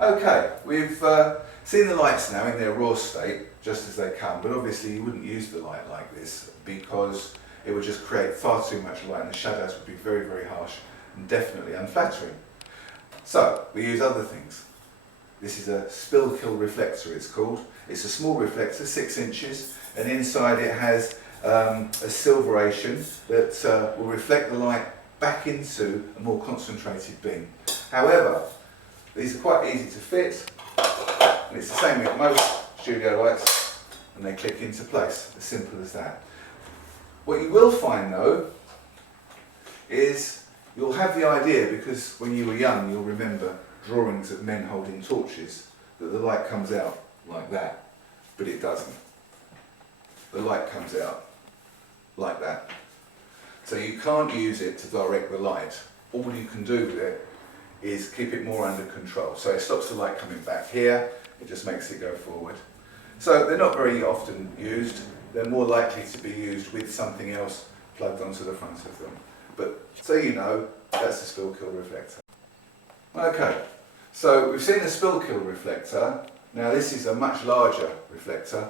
Okay, we've seen the lights now in their raw state, just as they come, but obviously you wouldn't use the light like this because it would just create far too much light and the shadows would be very, very harsh and definitely unflattering. So, we use other things. This is a spill kill reflector, it's called. It's a small reflector, 6 inches, and inside it has a silveration that will reflect the light back into a more concentrated beam. However, these are quite easy to fit, and it's the same with most studio lights, and they click into place, as simple as that. What you will find though, is you'll have the idea, because when you were young you'll remember drawings of men holding torches, that the light comes out like that, but it doesn't. The light comes out like that. So you can't use it to direct the light. All you can do with it is keep it more under control. So it stops the light coming back here, it just makes it go forward. So they're not very often used. They're more likely to be used with something else plugged onto the front of them. But so you know, that's the spill kill reflector. Okay, so we've seen the spill kill reflector. Now this is a much larger reflector,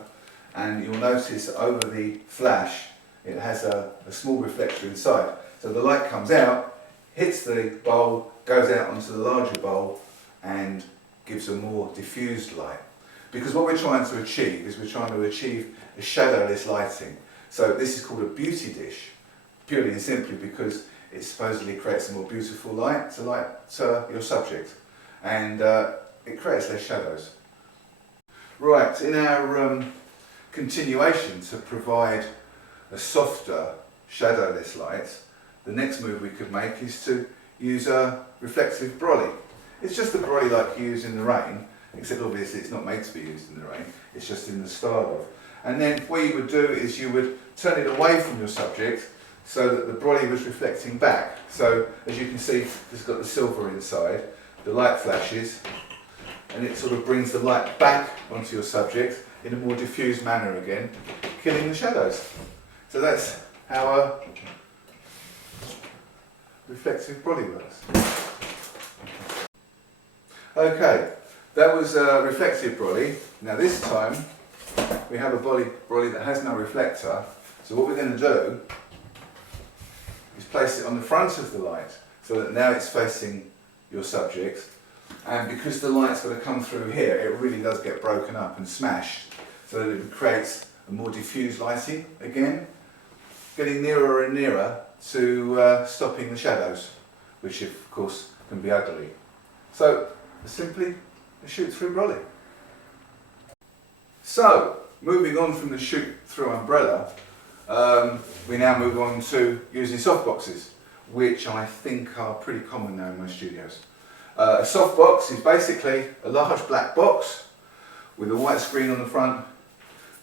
and you'll notice over the flash it has a small reflector inside. So the light comes out, hits the bowl, goes out onto the larger bowl and gives a more diffused light. Because what we're trying to achieve is we're trying to achieve a shadowless lighting. So this is called a beauty dish, purely and simply because it supposedly creates a more beautiful light to light your subject, and it creates less shadows. Right, in our continuation to provide a softer shadowless light, the next move we could make is to use a reflective brolly. It's just the brolly like you use in the rain, except obviously it's not made to be used in the rain, it's just in the style of. And then what you would do is you would turn it away from your subject so that the brolly was reflecting back. So as you can see, it's got the silver inside, the light flashes, and it sort of brings the light back onto your subject in a more diffused manner again, killing the shadows. So that's how a reflective brolly works. Okay, that was a reflective brolly. Now this time we have a brolly that has no reflector. So what we're going to do is place it on the front of the light so that now it's facing your subject, and because the light's got to come through here, it really does get broken up and smashed so that it creates a more diffused lighting again, getting nearer and nearer to stopping the shadows, which of course can be ugly. So simply a shoot through brolly. So moving on from the shoot through umbrella, we now move on to using softboxes, which I think are pretty common now in most studios. A softbox is basically a large black box with a white screen on the front.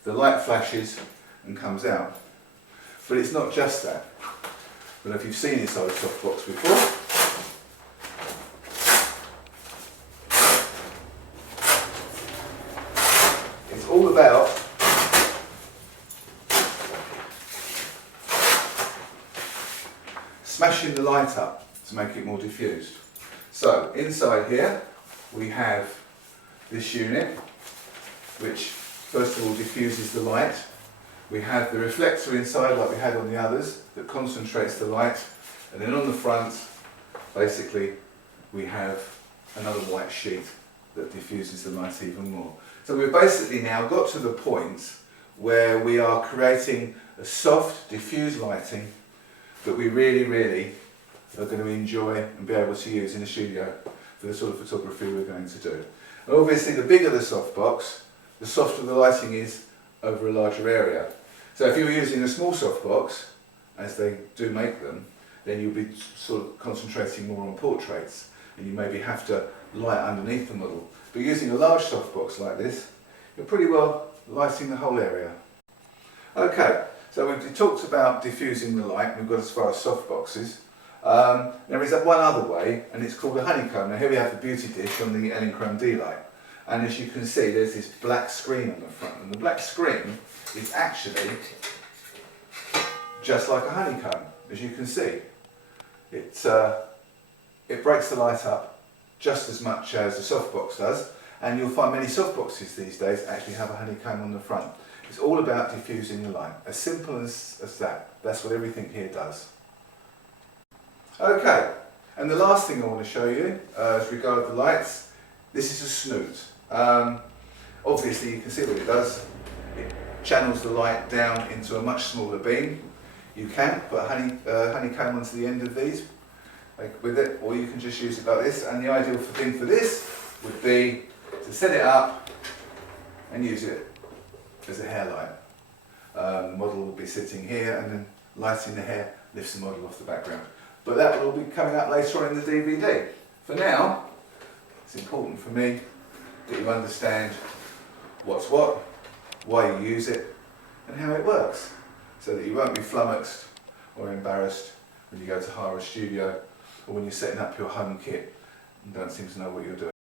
The light flashes and comes out. But it's not just that. I don't know if you've seen inside a softbox before. It's all about smashing the light up to make it more diffused. So inside here we have this unit, which first of all diffuses the light. We have the reflector inside like we had on the others that concentrates the light, and then on the front basically we have another white sheet that diffuses the light even more. So we've basically now got to the point where we are creating a soft diffused lighting that we really are going to enjoy and be able to use in the studio for the sort of photography we're going to do. And obviously the bigger the softbox, the softer the lighting is over a larger area. So if you were using a small softbox, as they do make them, then you'll be sort of concentrating more on portraits, and you maybe have to light underneath the model. But using a large softbox like this, you're pretty well lighting the whole area. Okay, so we've talked about diffusing the light, we've got as far as softboxes. There is one other way, and it's called a honeycomb. Now here we have the beauty dish on the Elinchrom D light. And as you can see, there's this black screen on the front, and the black screen is actually just like a honeycomb, as you can see. It breaks the light up just as much as a softbox does, and you'll find many softboxes these days actually have a honeycomb on the front. It's all about diffusing the light, as simple as that. That's what everything here does. Okay, and the last thing I want to show you as regards the lights, this is a snoot. Obviously you can see what it does. It channels the light down into a much smaller beam. You can put a honeycomb onto the end of these with it, or you can just use it like this, and the ideal thing for this would be to set it up and use it as a hair light. The model will be sitting here, and then lighting the hair lifts the model off the background. But that will all be coming up later on in the DVD. For now, it's important for me that you understand what's what, why you use it, and how it works, so that you won't be flummoxed or embarrassed when you go to hire a studio or when you're setting up your home kit and don't seem to know what you're doing.